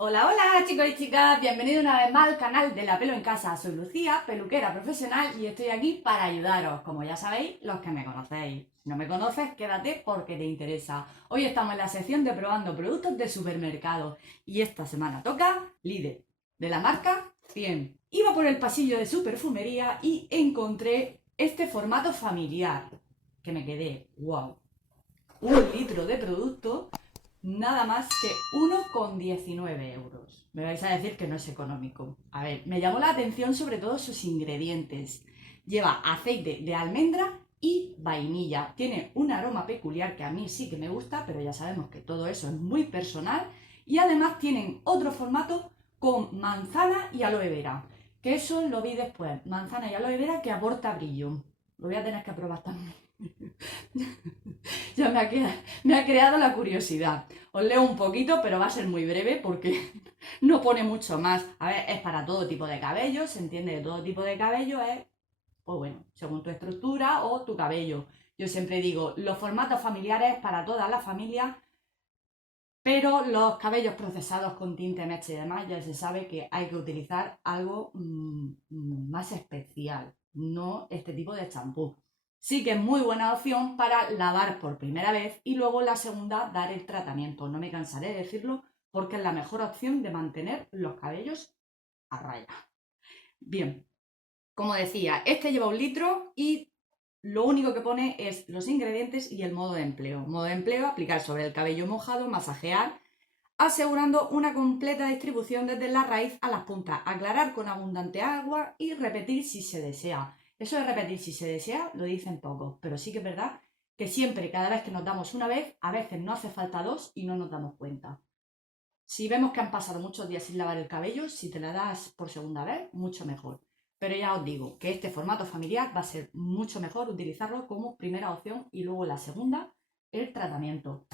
Hola, hola chicos y chicas, bienvenidos una vez más al canal de La Pelo en Casa. Soy Lucía, peluquera profesional y estoy aquí para ayudaros, como ya sabéis, los que me conocéis. Si no me conoces, quédate porque te interesa. Hoy estamos en la sección de probando productos de supermercado y esta semana toca Lidl, de la marca 100. Iba por el pasillo de su perfumería y encontré este formato familiar, que me quedé, wow, 1 litro de producto, nada más que 1,19 euros. Me vais a decir que no es económico. A ver, me llamó la atención sobre todo sus ingredientes. Lleva aceite de almendra y vainilla. Tiene un aroma peculiar que a mí sí que me gusta, pero ya sabemos que todo eso es muy personal. Y además tienen otro formato con manzana y aloe vera. Que eso lo vi después. Manzana y aloe vera que aporta brillo. Lo voy a tener que probar también. Ya me ha creado la curiosidad. Os leo un poquito, pero va a ser muy breve porque no pone mucho más. A ver, es para todo tipo de cabello, se entiende que todo tipo de cabello es, pues bueno, según tu estructura o tu cabello. Yo siempre digo, los formatos familiares para toda la familia, pero los cabellos procesados con tinte, meche y demás, ya se sabe que hay que utilizar algo más especial, no este tipo de champú. Sí que es muy buena opción para lavar por primera vez y luego la segunda dar el tratamiento. No me cansaré de decirlo porque es la mejor opción de mantener los cabellos a raya. Bien, como decía, este lleva 1 litro y lo único que pone es los ingredientes y el modo de empleo. Modo de empleo, aplicar sobre el cabello mojado, masajear, asegurando una completa distribución desde la raíz a las puntas, aclarar con abundante agua y repetir si se desea. Eso de repetir si se desea lo dicen pocos, pero sí que es verdad que siempre, cada vez que nos damos una vez, a veces no hace falta dos y no nos damos cuenta. Si vemos que han pasado muchos días sin lavar el cabello, si te la das por segunda vez, mucho mejor. Pero ya os digo que este formato familiar va a ser mucho mejor utilizarlo como primera opción y luego la segunda, el tratamiento.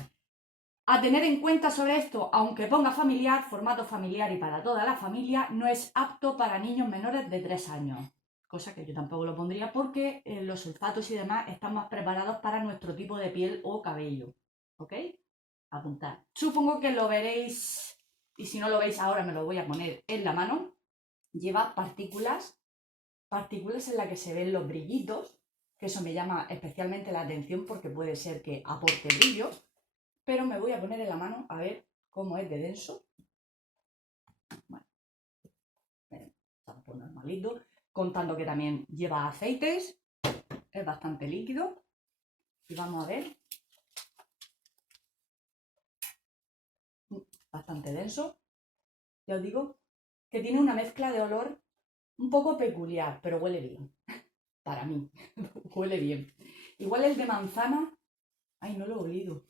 A tener en cuenta sobre esto, aunque ponga familiar, formato familiar y para toda la familia, no es apto para niños menores de 3 años. Cosa que yo tampoco lo pondría porque los sulfatos y demás están más preparados para nuestro tipo de piel o cabello. ¿Ok? Apuntar. Supongo que lo veréis, y si no lo veis ahora me lo voy a poner en la mano. Lleva partículas en las que se ven los brillitos, que eso me llama especialmente la atención porque puede ser que aporte brillo, pero me voy a poner en la mano a ver cómo es de denso. Bueno, champú normalito, contando que también lleva aceites, es bastante líquido. Y vamos a ver, bastante denso. Ya os digo que tiene una mezcla de olor un poco peculiar, pero huele bien. Para mí, huele bien. Igual el de manzana, ay, no lo he olido.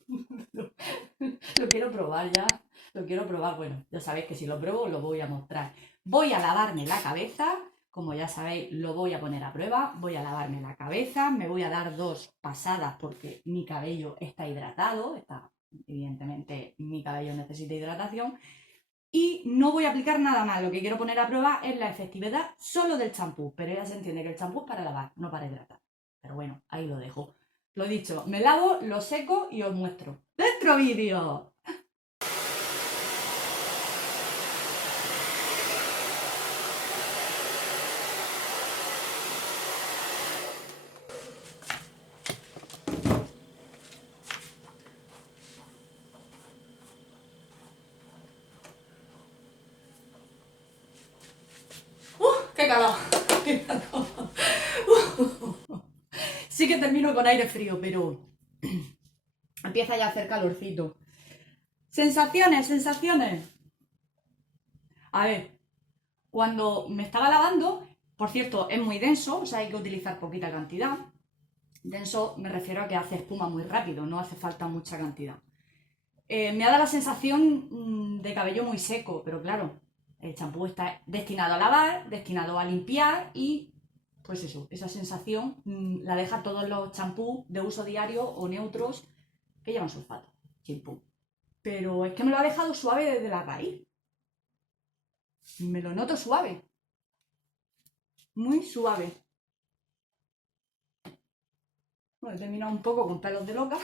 Lo quiero probar ya. Lo quiero probar. Bueno, ya sabéis que si lo pruebo lo voy a mostrar. Voy a lavarme la cabeza. Como ya sabéis, lo voy a poner a prueba. Voy a lavarme la cabeza. Me voy a dar 2 pasadas porque mi cabello está hidratado. Evidentemente, mi cabello necesita hidratación. Y no voy a aplicar nada más. Lo que quiero poner a prueba es la efectividad solo del champú. Pero ya se entiende que el champú es para lavar, no para hidratar. Pero bueno, ahí lo dejo. Lo dicho, me lavo, lo seco y os muestro. ¡Dentro vídeo! ¡Qué calor! ¡Qué calor! Sí que termino con aire frío, pero empieza ya a hacer calorcito. Sensaciones, sensaciones. A ver, cuando me estaba lavando, por cierto, es muy denso, o sea, hay que utilizar poquita cantidad. Denso me refiero a que hace espuma muy rápido, no hace falta mucha cantidad. Me ha dado la sensación de cabello muy seco, pero claro, el champú está destinado a lavar, destinado a limpiar y pues eso, esa sensación la deja todos los champús de uso diario o neutros que llevan sulfato, champú. Pero es que me lo ha dejado suave desde la raíz. Me lo noto suave, muy suave. Bueno, he terminado un poco con pelos de loca,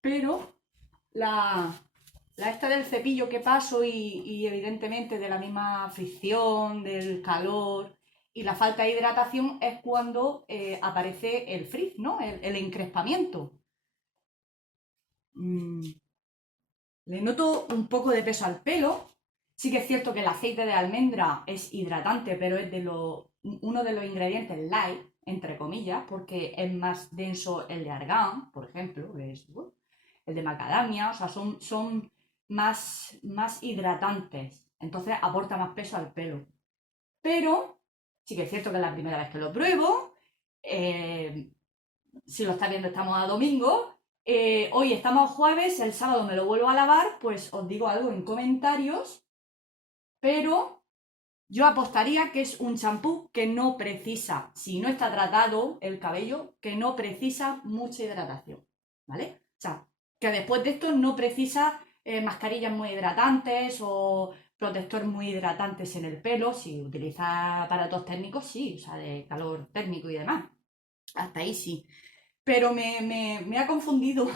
pero la, La esta del cepillo que paso y evidentemente de la misma fricción, del calor y la falta de hidratación es cuando aparece el frizz, ¿no? El encrespamiento. Le noto un poco de peso al pelo. Sí que es cierto que el aceite de almendra es hidratante, pero es uno de los ingredientes light, entre comillas, porque es más denso el de argán, por ejemplo, que es el de macadamia, o sea, son más hidratantes, entonces aporta más peso al pelo. Pero sí que es cierto que es la primera vez que lo pruebo. eh, si lo está viendo, estamos a domingo. Hoy estamos jueves, el sábado me lo vuelvo a lavar, pues os digo algo en comentarios, pero yo apostaría que es un champú que no precisa, si no está tratado el cabello, que no precisa mucha hidratación, ¿vale? O sea, que después de esto no precisa mascarillas muy hidratantes o protectores muy hidratantes en el pelo, si utiliza aparatos técnicos, sí, o sea, de calor térmico y demás. Hasta ahí sí. Pero me ha confundido,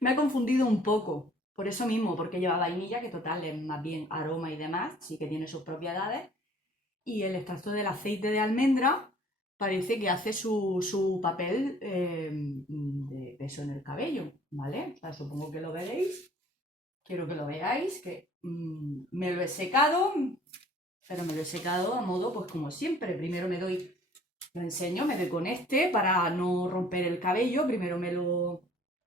me ha confundido un poco. Por eso mismo, porque lleva vainilla, que total es más bien aroma y demás, sí que tiene sus propiedades. Y el extracto del aceite de almendra parece que hace su papel de peso en el cabello, ¿vale? O sea, supongo que lo veréis. Quiero que lo veáis, que me lo he secado, pero me lo he secado a modo, pues como siempre. Primero lo enseño, me doy con este para no romper el cabello. Primero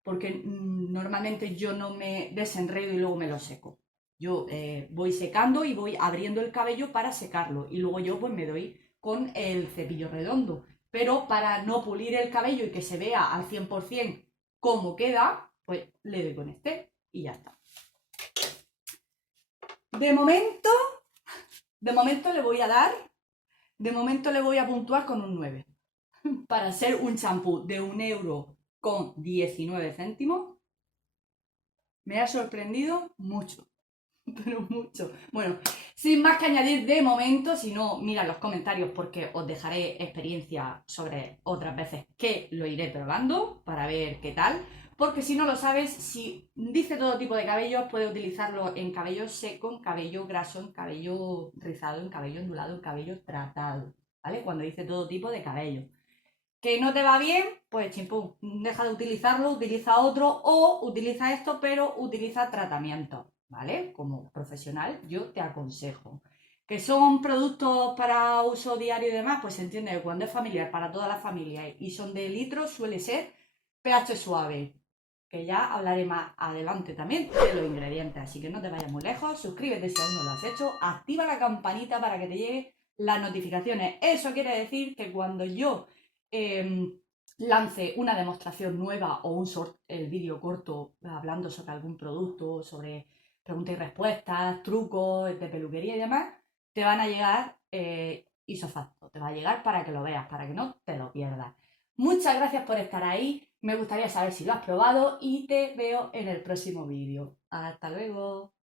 porque normalmente yo no me desenredo y luego me lo seco. Yo voy secando y voy abriendo el cabello para secarlo. Y luego yo pues me doy con el cepillo redondo. Pero para no pulir el cabello y que se vea al 100% cómo queda, pues le doy con este y ya está. De momento, de momento le voy a dar, de momento le voy a puntuar con un 9. Para ser un champú de 1,19 € me ha sorprendido mucho, pero mucho. Bueno, sin más que añadir de momento, si no, mira los comentarios porque os dejaré experiencia sobre otras veces que lo iré probando para ver qué tal. Porque si no lo sabes, si dice todo tipo de cabello, puedes utilizarlo en cabello seco, en cabello graso, en cabello rizado, en cabello ondulado, en cabello tratado, ¿vale? Cuando dice todo tipo de cabello. ¿Que no te va bien? Pues chimpú, deja de utilizarlo, utiliza otro o utiliza esto, pero utiliza tratamiento, ¿vale? Como profesional yo te aconsejo. ¿Que son productos para uso diario y demás? Pues se entiende que cuando es familiar para toda la familia y son de litros suele ser pH suave, que ya hablaré más adelante también de los ingredientes, así que no te vayas muy lejos, suscríbete si aún no lo has hecho, activa la campanita para que te lleguen las notificaciones. Eso quiere decir que cuando yo lance una demostración nueva o el vídeo corto hablando sobre algún producto, sobre preguntas y respuestas, trucos de peluquería y demás, te van a llegar isofacto, te va a llegar para que lo veas, para que no te lo pierdas. Muchas gracias por estar ahí, me gustaría saber si lo has probado y te veo en el próximo vídeo. Hasta luego.